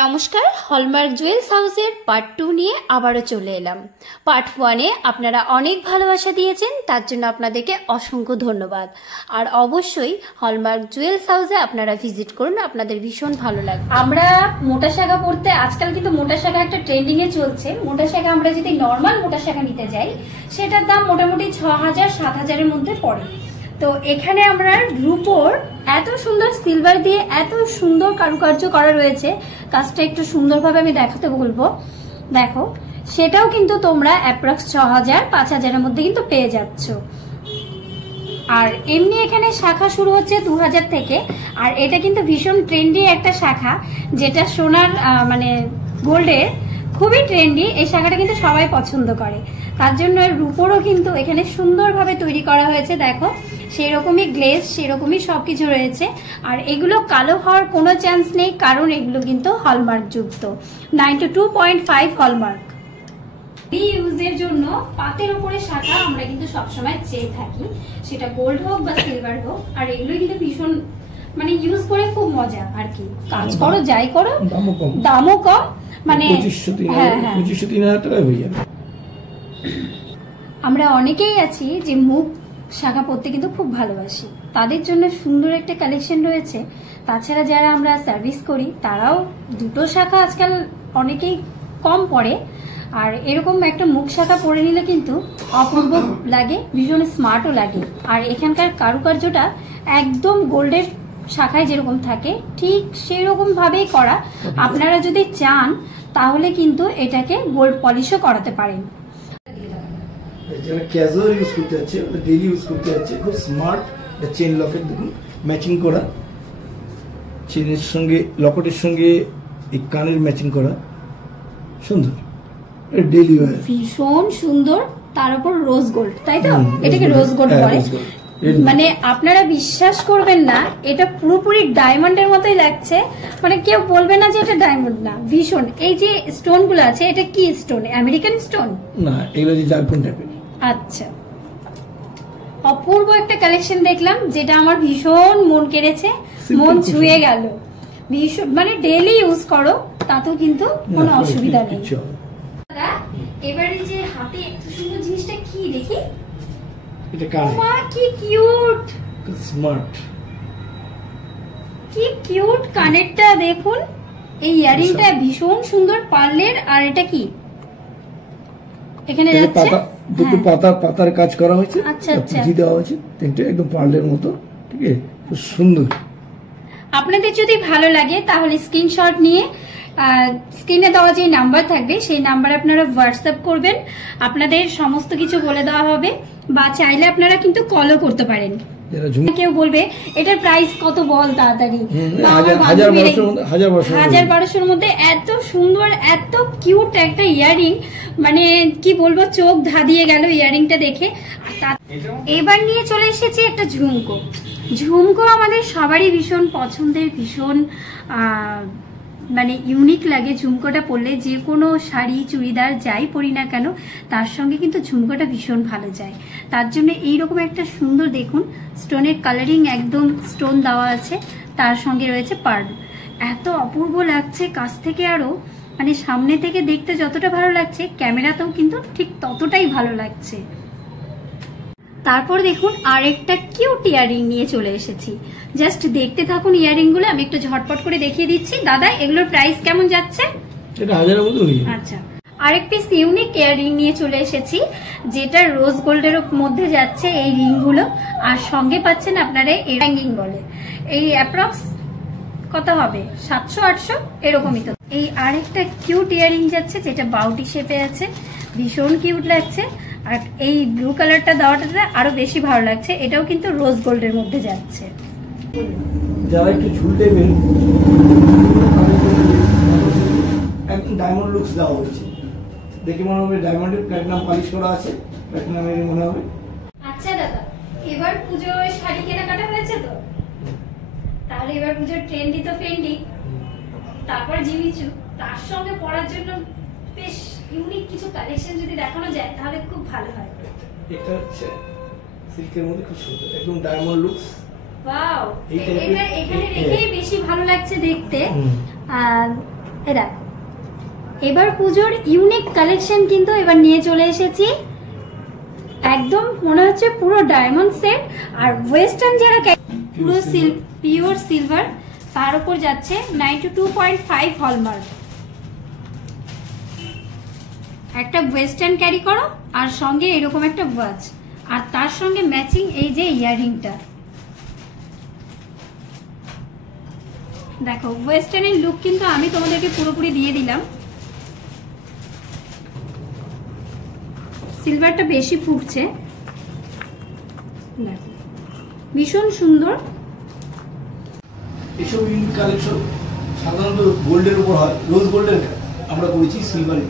নমস্কার, hallmark jewels হাউসের part 2 নিয়ে আবারও চলে এলাম। পার্ট 1-এ আপনারা অনেক ভালোবাসা দিয়েছেন, তার জন্য আপনাদেরকে অসংখ্য ধন্যবাদ। আর অবশ্যই হলমার্ক জুয়েলস হাউসে আপনারা ভিজিট করুন, আপনাদের ভীষণ ভালো লাগবে। আমরা মোটা শাখা পড়তে, আজকাল কিন্তু মোটা শাখা একটা ট্রেন্ডিংয়ে চলছে। মোটা শাখা আমরা যদি নর্মাল মোটা শাখা নিতে যাই, সেটার দাম মোটামুটি 6000-7000-এর মধ্যে পড়ে। তো এখানে আমরা রূপোর এত সুন্দর সিলভার দিয়ে এত সুন্দর কারুকার্য করা রয়েছে, কাজটা একটু সুন্দরভাবে আমি দেখাতে বলবো। দেখো, সেটাও কিন্তু তোমরা অ্যাপ্রক্স 6000-5000-এর মধ্যে কিন্তু পেয়ে যাচ্ছ। আর এমনি এখানে শাখা শুরু হচ্ছে 2000 থেকে। আর এটা কিন্তু ভীষণ ট্রেন্ডি একটা শাখা, যেটা সোনার মানে গোল্ডের খুবই ট্রেন্ডি। এই শাখাটা কিন্তু সবাই পছন্দ করে, তার জন্য রূপোরও কিন্তু এখানে সুন্দরভাবে তৈরি করা হয়েছে। দেখো, সেরকমই গ্লেজ, সেরকমই সবকিছু রয়েছে। আর এগুলো কালো হওয়ার কোনো চান্স নেই, কারণ এগুলো কিন্তু হলমার্ক যুক্ত, 92.5 হলমার্ক। ইউজের জন্য পাতের উপরে শাখা আমরা কিন্তু সবসময় চেয়ে থাকি, সেটা গোল্ড হোক বা সিলভার হোক। আর এগুলো কিন্তু ভীষণ মানে ইউজ করে খুব মজা। আর কি কাজ করো যাই করো, দামও কম, মানে আমরা অনেকেই আছি যে মুখ শাখা পরতে কিন্তু খুব ভালোবাসি, তাদের জন্য সুন্দর একটা কালেকশন রয়েছে। তাছাড়া যারা আমরা সার্ভিস করি, তারাও দুটো শাখা আজকাল অনেকেই কম পরে। আর এরকম একটা মুখ শাখা পরে নিলে কিন্তু অপূর্ব লাগে, ভীষণ স্মার্টও লাগে। আর এখানকার কারুকার্যটা একদম গোল্ডের শাখায় যেরকম থাকে ঠিক সেরকম ভাবেই করা। আপনারা যদি চান তাহলে কিন্তু এটাকে গোল্ড পলিশও করাতে পারেন। যারা ক্যাজুয়াল ইউজ করতে যাচ্ছে, ডেইলি ইউজ করতে যাচ্ছে, খুব স্মার্ট। চেন লকেট দেখুন, ম্যাচিং করা, চেনের সঙ্গে লকেটের সঙ্গে এই কানের ম্যাচিং করা, সুন্দর। ডেইলি ভীষণ সুন্দর, তার উপর রোজ গোল্ড, তাই তো? এটাকে রোজ গোল্ড বলে। মানে আপনারা বিশ্বাস করবেন না, এটা পুরোপুরি ডায়মন্ডের মতোই লাগছে। মানে কেউ বলবে না যে এটা ডায়মন্ড না, ভীষণ। এই যে স্টোন গুলো আছে, এটা কি স্টোন? আমেরিকান স্টোন না, এগুলো যে জারকুন টাইপের। আচ্ছা, অপূর্ব একটা কালেকশন দেখলাম, যেটা আমার ভীষণ মন কেড়েছে, মন ছুঁয়ে গেল। ভীষণ, মানে ডেইলি ইউজ করো, তাতেও কিন্তু কোনো অসুবিধা নেই। এবারে যে হাতে এত সুন্দর জিনিসটা কি দেখি, এটা কানে। মা কি কিউট, স্মার্ট, কি কিউট কানেরটা দেখুন। এই ইয়ারিংটা ভীষণ সুন্দর পার্লের। আর এটা কি এখানে যাচ্ছে? দুটো পাতার কাজ করা হয়েছে। আচ্ছা আচ্ছা, পুঁজি দেওয়া হয়েছে তিনটে, একদম পার্লের মতো। ঠিক আছে, খুব সুন্দর। আপনাদের যদি ভালো লাগে তাহলে স্ক্রিনশট নিয়ে স্ক্রিনে দেওয়া যে নাম্বার থাকবে, সেই নাম্বারে আপনারা হোয়াটসঅ্যাপ করবেন, আপনাদের সমস্ত কিছু বলে দেওয়া হবে। বা চাইলে আপনারা কিন্তু কলও করতে পারেন। কেউ বলবে এটার প্রাইস কত বল তাড়াতাড়ি, 1000-1200-র মধ্যে এত সুন্দর এত কিউট একটা ইয়ারিং, মানে কি বলবো, চোখ ধাঁধিয়ে গেল ইয়ারিংটা দেখে। এবার নিয়ে চলে এসেছি একটা ঝুমকো। ঝুমকো আমাদের সবারই ভীষণ পছন্দের, ভীষণ মানে ইউনিক লাগে ঝুমকোটা পরলে। যে কোনো শাড়ি চুড়িদার যাই পরি না কেন, তার সঙ্গে কিন্তু ঝুমকোটা ভীষণ ভালো যায়। তার জন্য এইরকম একটা সুন্দর দেখুন স্টোনের কালারিং, একদম স্টোন দেওয়া আছে, তার সঙ্গে রয়েছে পার্ল। এত অপূর্ব লাগছে কাছ থেকে, আরো মানে সামনে থেকে দেখতে যতটা ভালো লাগছে, ক্যামেরাতেও কিন্তু ঠিক ততটাই ভালো লাগছে। তারপর দেখুন আরেকটা কিউট ইয়ারিং নিয়ে চলে এসেছি। জাস্ট দেখতে থাকুন ইয়ারিং গুলো, আমি একটু ঝটপট করে দেখিয়ে দিচ্ছি। দাদা, এগুলোর প্রাইস কেমন যাচ্ছে? এটা 1000-এর মধ্যে হয়ে যাবে। আচ্ছা, আরেক পিস ইউনিক ইয়ারিং নিয়ে চলে এসেছি, যেটা রোজ গোল্ডের মধ্যে যাচ্ছে এই রিং গুলো। আর সঙ্গে পাচ্ছেন আপনারা এই হ্যাঙ্গিং বলে। এই অ্যাপ্রক্স কত হবে? 700-800 এরকমই। তো এই আরেকটা কিউট ইয়ারিং যাচ্ছে, যেটা বাউটি শেপে আছে, ভীষণ কিউট লাগছে। আর এই ব্লু কালারটা দেওয়াটা আরো বেশি ভালো লাগছে, এটাও কিন্তু রোজ গোল্ডের মধ্যে যাচ্ছে। যারা একটু ঝুল টাইপের, একদম ডায়মন্ড লুকস দেওয়া হয়েছে, দেখে মনে হবে ডায়মন্ডের প্ল্যাটিনাম পলিশ করা আছে, প্ল্যাটিনামের মনে হবে। আচ্ছা দাদা, এবার পুজোয় শাড়ি কেনাকাটা হয়েছে তো? তাহলে এবার পুজোর ট্রেন্ডি তো ফেন্ডি, তারপর জিমিচু, তার সঙ্গে পরার জন্য বেশ ইউনিক কিছু কালেকশন যদি দেখানো যায় তাহলে খুব ভালো হয়। এটা হচ্ছে সিল্কের মধ্যে খুব সুন্দর, একদম ডায়মন্ড লুকস। ওয়াও, এটা এখানে রেখেই বেশি ভালো লাগছে দেখতে। এ দেখো, এবার পুজোর ইউনিক কালেকশন কিন্তু এবার নিয়ে চলে এসেছি। একদম মনে হচ্ছে পুরো ডায়মন্ড সেট, আর ওয়েস্টার্ন যারা পুরো পিওর সিলভার, তার উপর যাচ্ছে 92.5 হলমার্ক। একটা ওয়েস্টার্ন ক্যারি করো আর সঙ্গে এরকম একটা ওয়াচ, আর তার সঙ্গে ম্যাচিং এই যে ইয়াররিংটা। দেখো ওয়েস্টার্নের লুক কিন্তু আমি তোমাদেরকে পুরোপুরি দিয়ে দিলাম। সিলভারটা বেশি ফুটছে, দেখো ভীষণ সুন্দর। এসব ইউনিক কালেকশন সাধারণত গোল্ডের উপর হয়, রোজ গোল্ডের আমরা করেছি সিলভারে।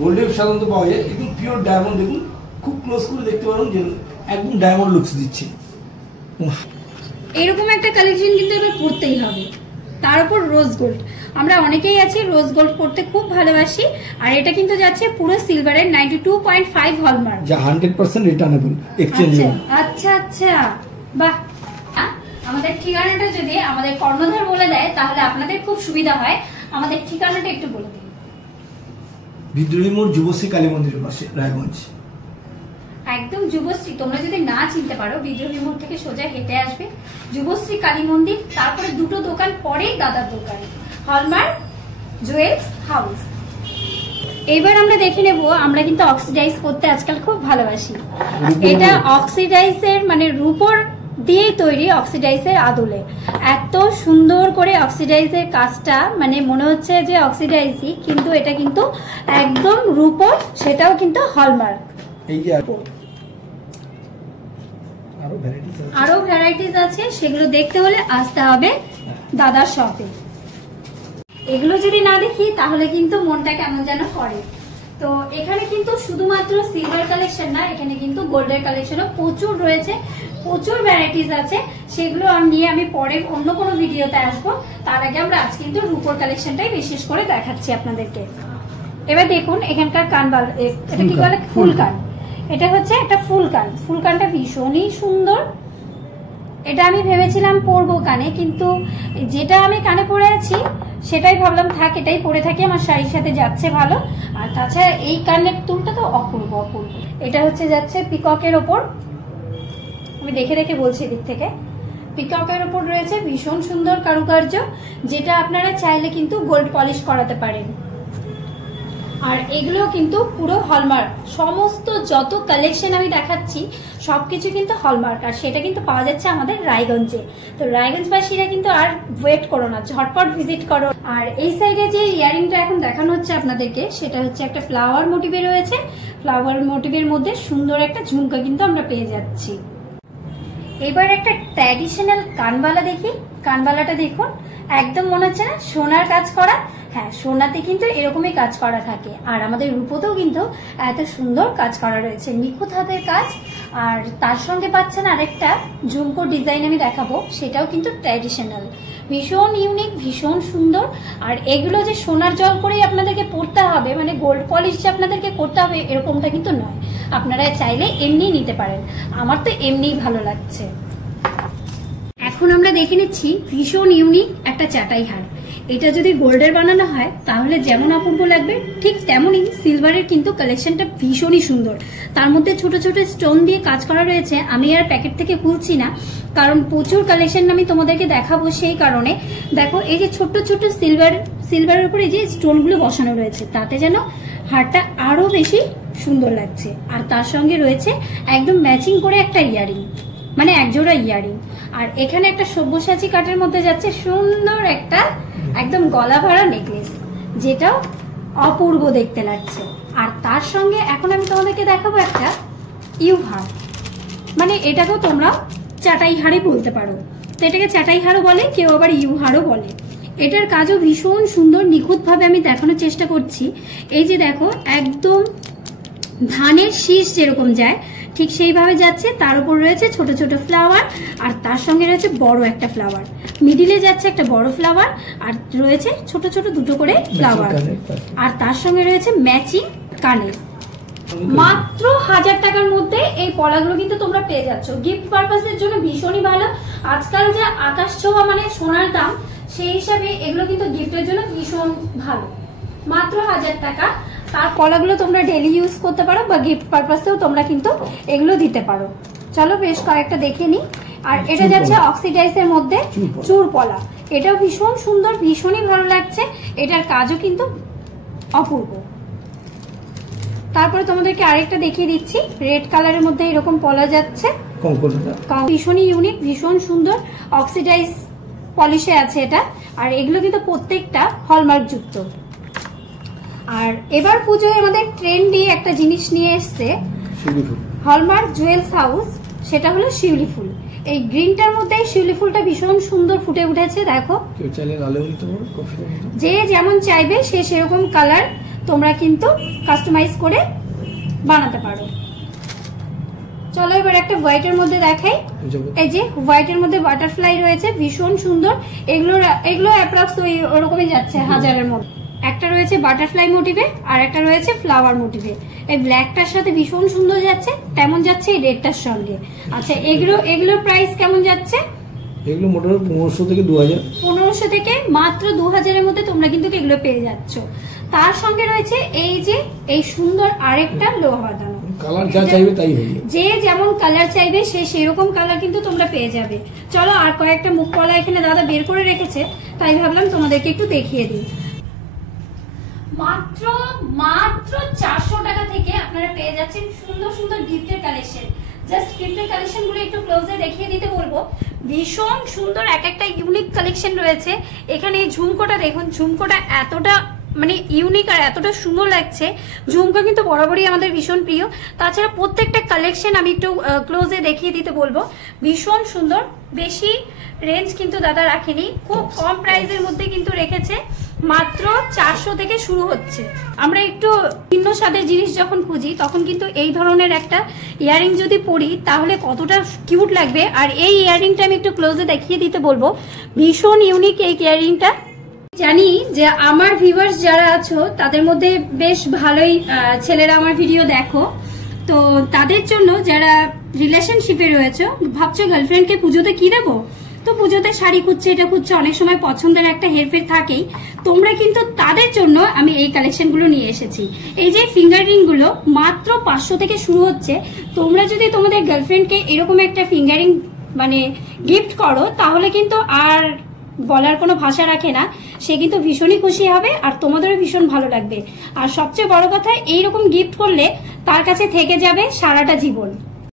গোল্ডের সাধারণত পাওয়া যায়, একদম পিওর ডায়মন্ড। দেখুন খুব ক্লোজ করে দেখতে পারেন যে একদম ডায়মন্ড লুকস দিচ্ছে। এরকম একটা কালেকশন কিন্তু এবার করতেই হবে, তার উপর রোজ গোল্ড। আমরা অনেকেই আছি রোজ গোল্ড পড়তে খুব ভালোবাসি, আর এটা কিন্তু যাচ্ছে পুরো সিলভারের 92.5 হলমার্ক, যা 100% রিটার্নেবল, এক্সচেঞ্জেবল। আচ্ছা আচ্ছা, বাহ। আমাদের ঠিকানাটা যদি আমাদের কর্ণধার বলে দেয় তাহলে আপনাদের খুব সুবিধা হয়। আমাদের ঠিকানাটা একটু বলে দিন। বিদ্রোহী মোড়, যুবশ্রী কালী মন্দিরের পাশে, রায়গঞ্জ। একদম যুবশ্রী, তোমরা যদি না চিনতে পারো বিদ্রোহী মোড় থেকে সোজা হেঁটে আসবে যুবশ্রী কালী মন্দির, তারপরে দুটো দোকান পরেই দাদার দোকান, হলমার্ক জুয়েলস হাউস। এবার আমরা দেখে নেব, আমরা কিন্তু অক্সিডাইজ করতে আজকাল খুব ভালোবাসি। এটা অক্সিডাইজের মানে রূপোর দিয়েই তৈরি, অক্সিডাইজের আদলে। এত সুন্দর করে অক্সিডাইজের কাজটা, মানে মনে হচ্ছে যে অক্সিডাইজই, কিন্তু এটা কিন্তু একদম রূপোর, সেটাও কিন্তু হলমার্ক। এই যে আরো ভ্যারাইটিস আছে, সেগুলো দেখতে হলে আসতে হবে দাদার শপে। এগুলো যদি না দেখি তাহলে কিন্তু মনটা কেমন যেন করে। তো এখানে কিন্তু শুধুমাত্র সিলভার কালেকশন না, এখানে কিন্তু গোল্ডের কালেকশনও প্রচুর রয়েছে, প্রচুর ভ্যারাইটিস আছে। সেগুলো নিয়ে আমি পরে অন্য কোনো ভিডিওতে আসবো। তার আগে আমরা আজ কিন্তু রূপোর কালেকশনটাই বিশেষ করে দেখাচ্ছি আপনাদেরকে। এবার দেখুন এখানকার কানবাল, এটা কি বলে, ফুল কান। এটা হচ্ছে একটা ফুল কান, ফুল কানটা ভীষণই সুন্দর। এটা আমি ভেবেছিলাম পরবো কানে, কিন্তু যেটা আমি কানে পরে আছি সেটাই ভাবলাম থাক, এটাই পরে থাকি, আমার শাড়ির সাথে যাচ্ছে ভালো। আর তাছাড়া এই কানের দুলটা তো অপূর্ব অপূর্ব। এটা হচ্ছে যাচ্ছে পিককের ওপর, আমি দেখে দেখে বলছি এদিক থেকে। পিককের ওপর রয়েছে ভীষণ সুন্দর কারুকার্য, যেটা আপনারা চাইলে কিন্তু গোল্ড পলিশ করাতে পারেন। আর এগুলো কিন্তু পুরো হলমার্ক, সমস্ত যত কালেকশন আমি দেখাচ্ছি সবকিছু কিন্তু হলমার্ক। আর সেটা কিন্তু পাওয়া যাচ্ছে আমাদের রায়গঞ্জে। তো রায়গঞ্জবাসীরা কিন্তু আর ওয়েট করো না, ঝটপট ভিজিট করো। আর এই সাইডে যে ইয়ারিংটা এখন দেখানো হচ্ছে আপনাদেরকে, সেটা হচ্ছে একটা ফ্লাওয়ার মোটিভে রয়েছে। ফ্লাওয়ার মোটিভের মধ্যে সুন্দর একটা ঝুমকা কিন্তু আমরা পেয়ে যাচ্ছি। এবার একটা ট্র্যাডিশনাল কানবালা দেখি। কানবালাটা দেখুন, একদম মনে হচ্ছে না সোনার কাজ করা। হ্যাঁ, সোনাতে কিন্তু এরকমই কাজ করা থাকে, আর আমাদের রূপোতেও কিন্তু এত সুন্দর কাজ করা রয়েছে, নিখুঁত হাতের কাজ। আর তার সঙ্গে পাচ্ছেন আরেকটা ঝুমকো ডিজাইন আমি দেখাবো, সেটাও কিন্তু ট্র্যাডিশনাল, ভীষণ ইউনিক, ভীষণ সুন্দর। আর এগুলো যে সোনার জল করেই আপনাদেরকে পরতে হবে, মানে গোল্ড পলিশ যে আপনাদেরকে করতে হবে এরকমটা কিন্তু নয়, আপনারা চাইলে এমনি নিতে পারেন। আমার তো এমনিই ভালো লাগছে। এখন আমরা দেখে নিচ্ছি ভীষণ ইউনিক একটা চাটাই হার। এটা যদি গোল্ডের বানানো হয় তাহলে যেমন অপূর্ব লাগবে, ঠিক তেমনই সিলভারের কিন্তু কালেকশনটা ভীষণই সুন্দর। তার মধ্যে ছোট ছোট স্টোন দিয়ে কাজ করা রয়েছে। আমি আর প্যাকেট থেকে খুলছি না, কারণ প্রচুর কালেকশন আমি তোমাদেরকে দেখাবো, সেই কারণে। দেখো এই যে ছোট্ট ছোট্ট সিলভারের উপরে যে স্টোনগুলো বসানো রয়েছে, তাতে যেন হারটা আরো বেশি সুন্দর লাগছে। আর তার সঙ্গে রয়েছে একদম ম্যাচিং করে একটা ইয়ারিং, মানে একজোড়া ইয়ারিং। আর এখানে একটা সব্যসাচী কাটের মধ্যে যাচ্ছে সুন্দর একটা একদম গলা ভরা নেকলেস, যেটাও অপূর্ব দেখতে লাগছে। আর তার সঙ্গে এখন আমি তোমাদেরকে দেখাবো একটা ইউ হার, মানে এটাকেও তোমরা চাটাই হারই বলতে পারো। তো এটাকে চাটাই হারও বলে, কেউ আবার ইউ হারও বলে। এটার কাজও ভীষণ সুন্দর, নিখুঁতভাবে আমি দেখানোর চেষ্টা করছি। এই যে দেখো, একদম ধানের শীষ যেরকম যায় ঠিক সেইভাবে যাচ্ছে। তার উপর রয়েছে ছোট ছোট ফ্লাওয়ার, আর তার সঙ্গে রয়েছে বড় একটা ফ্লাওয়ার, মিডিলে যাচ্ছে একটা বড় ফ্লাওয়ার, আর রয়েছে ছোট ছোট দুটো করে ফ্লাওয়ার। আর তার সঙ্গে রয়েছে ম্যাচিং কানের। মাত্র 1000 টাকার মধ্যে এই পলাগুলো কিন্তু তোমরা পেয়ে যাচ্ছ। গিফট পারপাসের জন্য ভীষণই ভালো। আজকাল যে আকাশ ছোঁয়া মানে সোনার দাম, সেই হিসাবে এগুলো কিন্তু গিফটের জন্য ভীষণ ভালো। মাত্র 1000 টাকা। তার কলাগুলো তোমরা ডেলি ইউজ করতে পারো বা গিফট পারপাসেও তোমরা কিন্তু এগুলো দিতে পারো। চলো বেশ কয়েকটা দেখে নিই। আর এটা যাচ্ছে অক্সিডাইজের মধ্যে চুর পলা, এটাও ভীষণ সুন্দর, ভীষণই ভালো লাগছে, এটার কাজও কিন্তু অপূর্ব। তারপরে তোমাদেরকে আরেকটা দেখিয়ে দিচ্ছি, রেড কালারের মধ্যে এরকম পলা যাচ্ছে, ভীষণই ইউনিক, ভীষণ সুন্দর, অক্সিডাইজ পলিশে আছে এটা। আর এগুলো কিন্তু প্রত্যেকটা হলমার্ক যুক্ত। আর এবার পুজোয় আমাদের ট্রেন্ডি একটা জিনিস নিয়ে এসছে হলমার্ক জুয়েলস হাউস, সেটা হলো শিউলি ফুল। এই গ্রিনটার মধ্যে শিউলি ফুলটা ভীষণ সুন্দর ফুটে উঠেছে, দেখো। যে যেমন চাইবে সে সেরকম কালার তোমরা কিন্তু কাস্টমাইজ করে বানাতে পারো। চলো এবার একটা হোয়াইটের মধ্যে দেখাই। এই যে হোয়াইটের মধ্যে বাটারফ্লাই রয়েছে, ভীষণ সুন্দর। এগুলো অ্যাপ্রক্স ওরকমই যাচ্ছে 1000-এর মধ্যে। একটা রয়েছে বাটারফ্লাই মোটিভে আর একটা রয়েছে ফ্লাওয়ার মোটিভে। এই ব্ল্যাকটার সাথে ভীষণ সুন্দর যাচ্ছে, তেমন যাচ্ছে এই রেডটার সঙ্গে। আচ্ছা এগুলোর প্রাইস কেমন যাচ্ছে? এগুলো মোটামুটি 1500 থেকে 2000। 1500 থেকে মাত্র 2000-এর মধ্যে তোমরা কিন্তু এগুলো পেয়ে যাচ্ছ। তার সঙ্গে রয়েছে এই যে এই সুন্দর আরেকটা লোহা বাঁধানো, কালার যা চাইবে তাই হবে, যে যেমন কালার চাইবে সে সেরকম কালার কিন্তু তোমরা পেয়ে যাবে। চলো আর কয়েকটা মুখ পলা এখানে দাদা বের করে রেখেছে, তাই ভাবলাম তোমাদেরকে একটু দেখিয়ে দিই। মাত্র 400 টাকা থেকে আপনারা পেয়ে যাচ্ছেন সুন্দর সুন্দর গিফটের কালেকশন। জাস্ট গিফটের কালেকশন গুলো একটু ক্লোজে দেখিয়ে দিতে বলবো। ভীষণ সুন্দর এক একটা ইউনিক কালেকশন রয়েছে এখানে। এই ঝুমকোটা দেখুন, ঝুমকোটা এতটা মানে ইউনিক আর এতটা সুন্দর লাগছে। ঝুমকো কিন্তু বরাবরই আমাদের ভীষণ প্রিয়। তাছাড়া প্রত্যেকটা কালেকশন আমি একটু ক্লোজে দেখিয়ে দিতে বলবো। ভীষণ সুন্দর, বেশি রেঞ্জ কিন্তু দাদা রাখেনি, খুব কম প্রাইসের মধ্যে কিন্তু রেখেছে। মাত্র 400 থেকে শুরু হচ্ছে। আমরা একটু ভিন্ন স্বাদের জিনিস যখন খুঁজি তখন কিন্তু এই ধরনের একটা ইয়ারিং যদি পরি তাহলে কতটা কিউট লাগবে। আর এই ইয়ারিংটা আমি একটু ক্লোজে দেখিয়ে দিতে বলবো, ভীষণ ইউনিক এই ইয়ারিংটা। জানি যে আমার ভিউয়ার্স যারা আছো তাদের মধ্যে বেশ ভালোই ছেলেরা আমার ভিডিও দেখো, তো তাদের জন্য যারা রিলেশনশিপে রয়েছে, ভাবছো গার্লফ্রেন্ডকে পুজোতে কি দেবো, তো পুজোতে শাড়ি খুঁজছে, এটা খুঁজছে, অনেক সময় পছন্দের একটা হেরফের থাকেই। তোমরা কিন্তু তাদের জন্য আমি এই কালেকশন গুলো নিয়ে এসেছি। এই যে ফিঙ্গার রিং গুলো মাত্র 500 থেকে শুরু হচ্ছে। তোমরা যদি তোমাদের গার্লফ্রেন্ডকে এরকম একটা ফিঙ্গারিং মানে গিফট করো তাহলে কিন্তু আর বলার কোনো ভাষা রাখে না, সে কিন্তু ভীষণই খুশি হবে আর তোমাদেরও ভীষণ ভালো লাগবে। আর সবচেয়ে বড় কথা, এইরকম গিফট করলে তার কাছে থেকে যাবে সারাটা জীবন।